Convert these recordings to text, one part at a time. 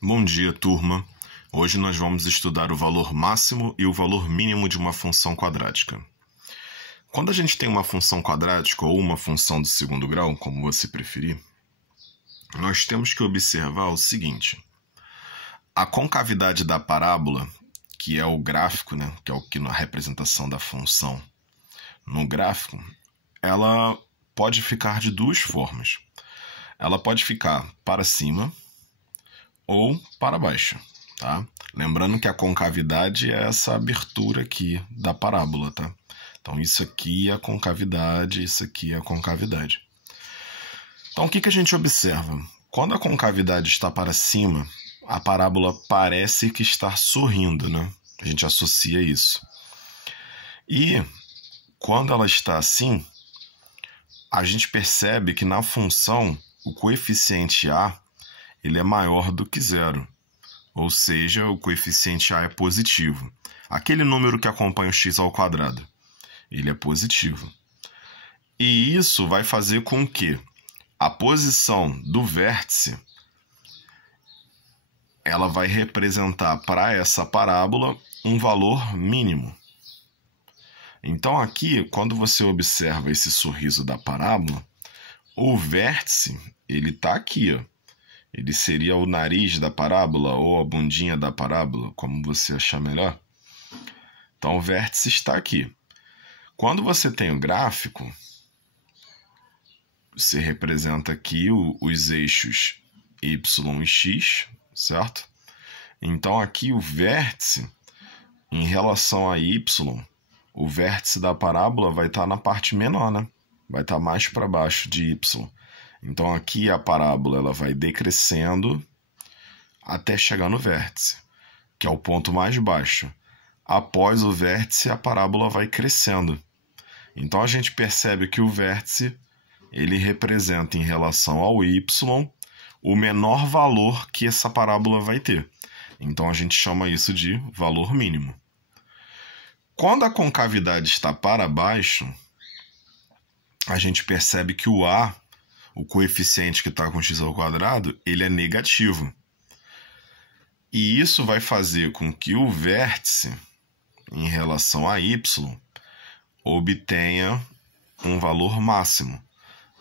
Bom dia, turma. Hoje nós vamos estudar o valor máximo e o valor mínimo de uma função quadrática. Quando a gente tem uma função quadrática ou uma função de segundo grau, como você preferir, nós temos que observar o seguinte. A concavidade da parábola, que é o gráfico, que é o que na representação da função no gráfico, ela pode ficar de duas formas. Ela pode ficar para cima ou para baixo, tá? Lembrando que a concavidade é essa abertura aqui da parábola, tá? Então isso aqui é a concavidade, isso aqui é a concavidade. Então o que a gente observa? Quando a concavidade está para cima, a parábola parece que está sorrindo, né? A gente associa isso. E quando ela está assim, a gente percebe que na função o coeficiente A ele é maior do que zero, ou seja, o coeficiente A é positivo. Aquele número que acompanha o x ao quadrado, ele é positivo. E isso vai fazer com que a posição do vértice ela vai representar para essa parábola um valor mínimo. Então aqui, quando você observa esse sorriso da parábola, o vértice ele está aqui, ó. Ele seria o nariz da parábola ou a bundinha da parábola, como você achar melhor. Então o vértice está aqui. Quando você tem o gráfico, você representa aqui os eixos y e x, certo? Então aqui o vértice, em relação a y, o vértice da parábola vai estar na parte menor, né? Vai estar mais para baixo de y. Então aqui a parábola ela vai decrescendo até chegar no vértice, que é o ponto mais baixo. Após o vértice, a parábola vai crescendo. Então a gente percebe que o vértice ele representa em relação ao y o menor valor que essa parábola vai ter. Então a gente chama isso de valor mínimo. Quando a concavidade está para baixo, a gente percebe que o A, o coeficiente que está com x ao quadrado, ele é negativo. E isso vai fazer com que o vértice, em relação a y, obtenha um valor máximo.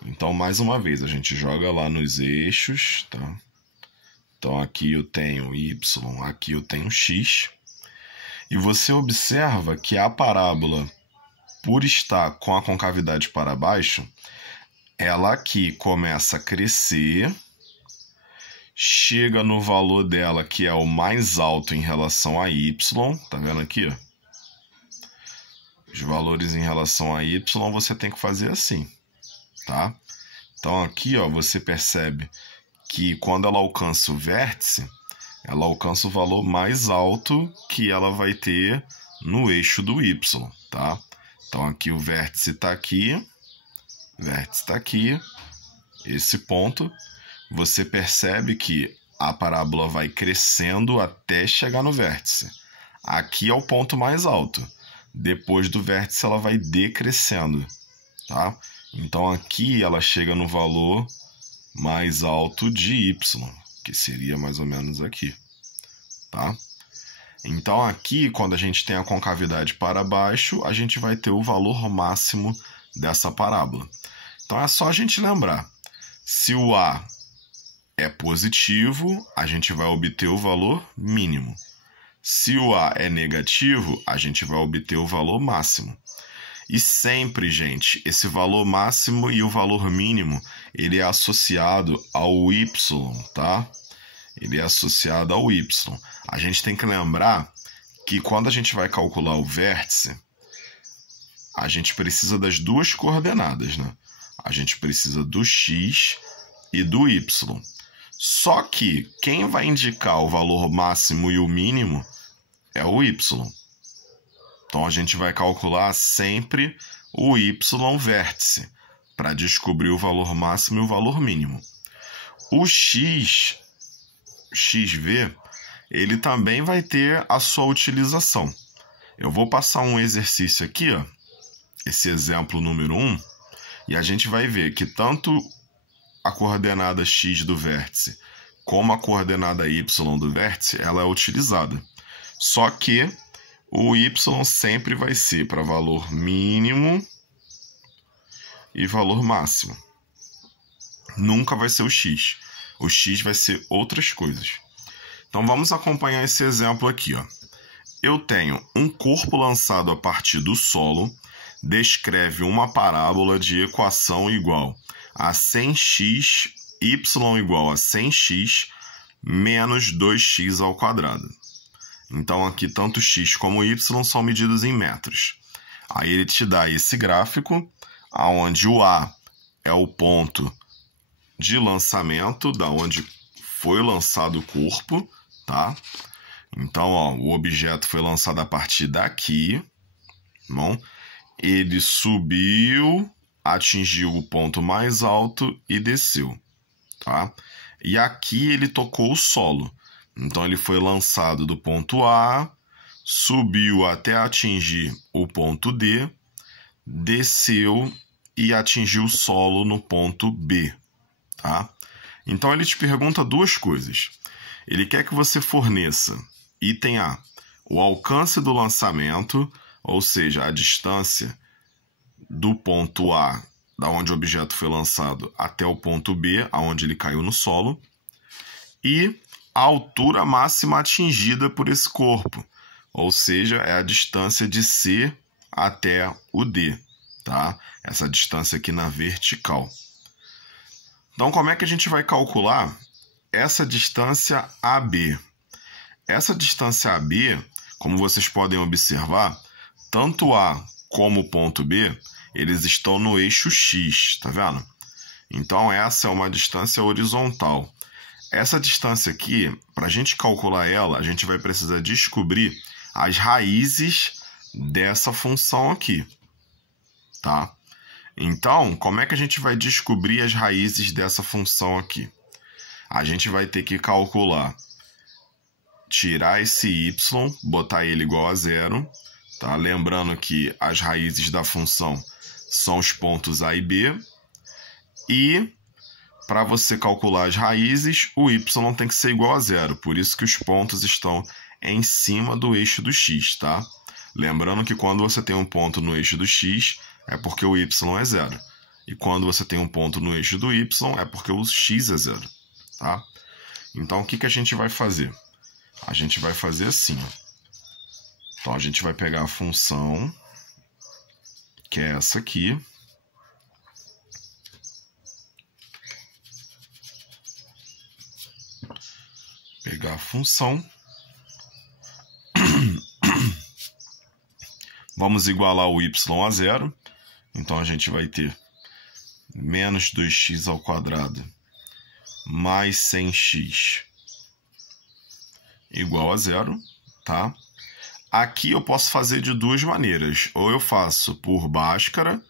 Então, mais uma vez, a gente joga lá nos eixos, tá? Então, aqui eu tenho y, aqui eu tenho x. E você observa que a parábola, por estar com a concavidade para baixo, ela aqui começa a crescer, chega no valor dela, que é o mais alto em relação a y, tá vendo aqui? Ó? Os valores em relação a y você tem que fazer assim, tá? Então aqui, ó, você percebe que quando ela alcança o vértice, ela alcança o valor mais alto que ela vai ter no eixo do y, tá? Então aqui o vértice está aqui, vértice está aqui, esse ponto, você percebe que a parábola vai crescendo até chegar no vértice. Aqui é o ponto mais alto. Depois do vértice ela vai decrescendo, tá? Então aqui ela chega no valor mais alto de y, que seria mais ou menos aqui, tá? Então aqui, quando a gente tem a concavidade para baixo, a gente vai ter o valor máximo dessa parábola. Então é só a gente lembrar, se o A é positivo, a gente vai obter o valor mínimo. Se o A é negativo, a gente vai obter o valor máximo. E sempre, gente, esse valor máximo e o valor mínimo, ele é associado ao y, tá? Ele é associado ao y. A gente tem que lembrar que quando a gente vai calcular o vértice, a gente precisa das duas coordenadas, né? A gente precisa do x e do y. Só que quem vai indicar o valor máximo e o mínimo é o y. Então a gente vai calcular sempre o y vértice para descobrir o valor máximo e o valor mínimo. O xv, ele também vai ter a sua utilização. Eu vou passar um exercício aqui, ó, esse exemplo número 1, e a gente vai ver que tanto a coordenada x do vértice como a coordenada y do vértice, ela é utilizada. Só que o y sempre vai ser para valor mínimo e valor máximo. Nunca vai ser o x. O x vai ser outras coisas. Então vamos acompanhar esse exemplo aqui, ó. Eu tenho um corpo lançado a partir do solo, descreve uma parábola de equação igual a 100x, y igual a 100x, menos 2x ao quadrado. Então aqui tanto x como y são medidos em metros. Aí ele te dá esse gráfico, onde o A é o ponto de lançamento, da onde foi lançado o corpo, tá? Então, ó, o objeto foi lançado a partir daqui, bom? Ele subiu, atingiu o ponto mais alto e desceu, tá? E aqui ele tocou o solo. Então, ele foi lançado do ponto A, subiu até atingir o ponto D, desceu e atingiu o solo no ponto B, tá? Então, ele te pergunta duas coisas. Ele quer que você forneça, item A, o alcance do lançamento, ou seja, a distância do ponto A, da onde o objeto foi lançado, até o ponto B, aonde ele caiu no solo, e a altura máxima atingida por esse corpo, ou seja, é a distância de C até o D, tá? Essa distância aqui na vertical. Então, como é que a gente vai calcular essa distância AB? Essa distância AB, como vocês podem observar, tanto A como o ponto B, eles estão no eixo X, tá vendo? Então, essa é uma distância horizontal. Essa distância aqui, para a gente calcular ela, a gente vai precisar descobrir as raízes dessa função aqui, tá? Então, como é que a gente vai descobrir as raízes dessa função aqui? A gente vai ter que calcular, tirar esse y, botar ele igual a zero, tá? Lembrando que as raízes da função são os pontos A e B, e para você calcular as raízes, o y tem que ser igual a zero, por isso que os pontos estão em cima do eixo do x, tá? Lembrando que quando você tem um ponto no eixo do x, é porque o y é zero. E quando você tem um ponto no eixo do y, é porque o x é zero, tá? Então, o que a gente vai fazer? A gente vai fazer assim, ó. Então, a gente vai pegar a função, que é essa aqui, pegar a função, vamos igualar o y a zero, então a gente vai ter menos 2x ao quadrado mais 100x igual a zero, tá? Aqui eu posso fazer de duas maneiras, ou eu faço por Bhaskara,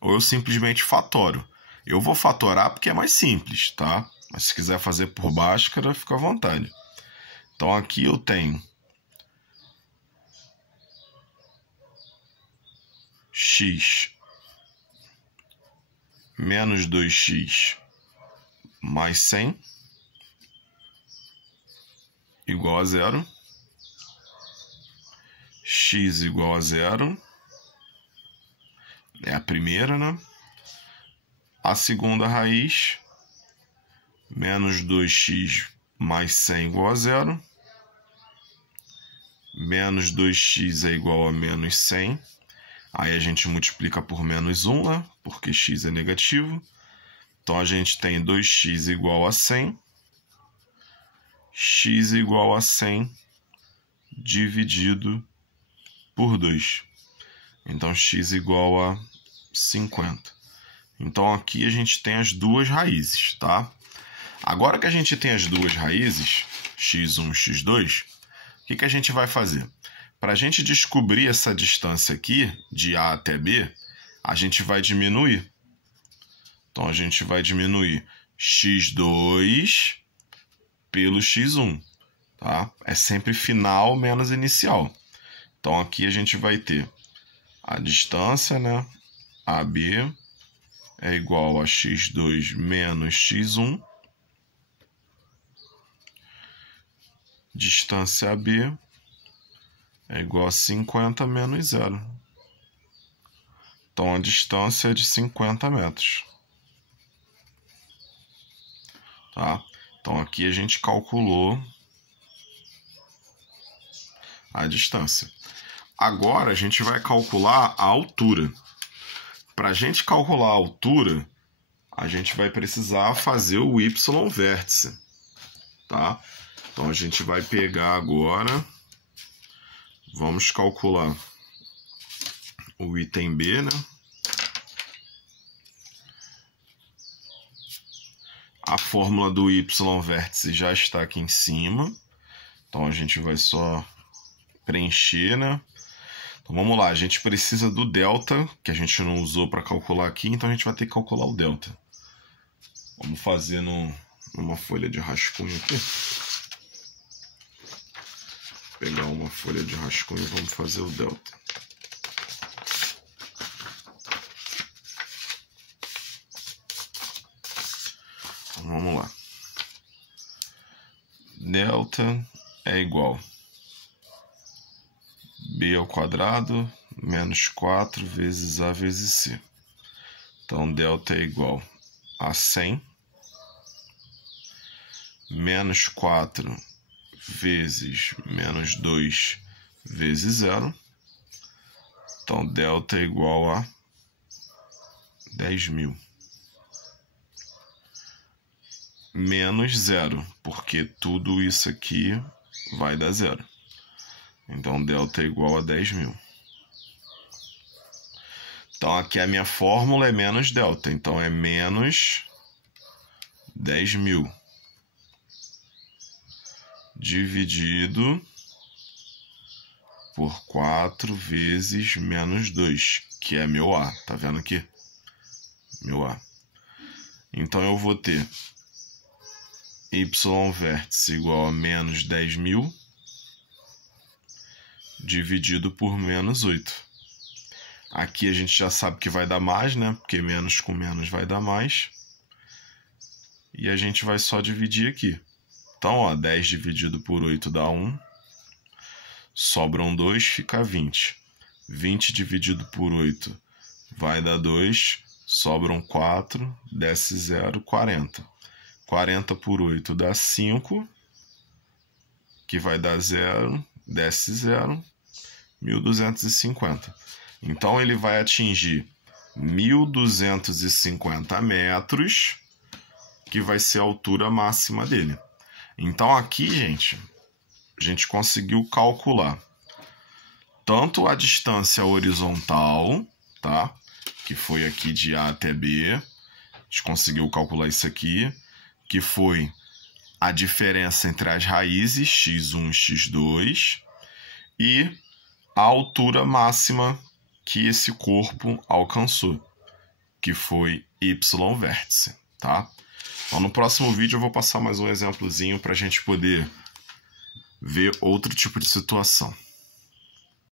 ou eu simplesmente fatoro. Eu vou fatorar porque é mais simples, tá? Mas se quiser fazer por Bhaskara, fica à vontade. Então aqui eu tenho x menos 2x mais 100 igual a zero. X igual a zero. É a primeira, né? A segunda raiz, menos 2x mais 100 igual a zero. Menos 2x é igual a menos 100. Aí a gente multiplica por menos 1, né? Porque x é negativo. Então a gente tem 2x igual a 100. X igual a 100 dividido por 2. Então x igual a 50. Então aqui a gente tem as duas raízes, tá? Agora que a gente tem as duas raízes, x1 e x2, o que a gente vai fazer? Para a gente descobrir essa distância aqui, de A até B, a gente vai diminuir. Então a gente vai diminuir x2 pelo x1, tá? É sempre final menos inicial. Então aqui a gente vai ter a distância, né? AB é igual a x2 menos x1. distância AB é igual a 50 menos 0. Então, a distância é de 50 metros. Tá? Então, aqui a gente calculou a distância. Agora, a gente vai calcular a altura. Para a gente calcular a altura, a gente vai precisar fazer o y vértice. Tá? Então, a gente vai pegar agora, vamos calcular o item B, né? A fórmula do y vértice já está aqui em cima. Então, a gente vai só preencher, né? Então, vamos lá. A gente precisa do delta, que a gente não usou para calcular aqui, então a gente vai ter que calcular o delta. Vamos fazer numa folha de rascunho aqui. Vou pegar uma folha de rascunho e vamos fazer o delta. Vamos lá. Delta é igual B ao quadrado menos 4 vezes A vezes C. Então, delta é igual a 100 menos 4 vezes menos 2 vezes 0. Então, delta é igual a 10.000. Menos 0, porque tudo isso aqui vai dar 0. Então, delta é igual a 10.000. Então, aqui a minha fórmula é menos delta. Então, é menos 10.000 dividido por 4 vezes menos 2, que é meu A. Tá vendo aqui? Meu A. Então, eu vou ter y vértice igual a menos 10.000 dividido por menos 8. Aqui a gente já sabe que vai dar mais, né? Porque menos com menos vai dar mais. E a gente vai só dividir aqui. Então, ó, 10 dividido por 8 dá 1. Sobram 2, fica 20. 20 dividido por 8 vai dar 2. Sobram 4, desce 0, 40. 40 por 8 dá 5, que vai dar 0, desce 0, 1.250. Então, ele vai atingir 1.250 metros, que vai ser a altura máxima dele. Então, aqui, gente, a gente conseguiu calcular tanto a distância horizontal, tá? Que foi aqui de A até B. A gente conseguiu calcular isso aqui, que foi a diferença entre as raízes x1 e x2 e a altura máxima que esse corpo alcançou, que foi y vértice, tá? Então, no próximo vídeo eu vou passar mais um exemplozinho para a gente poder ver outro tipo de situação.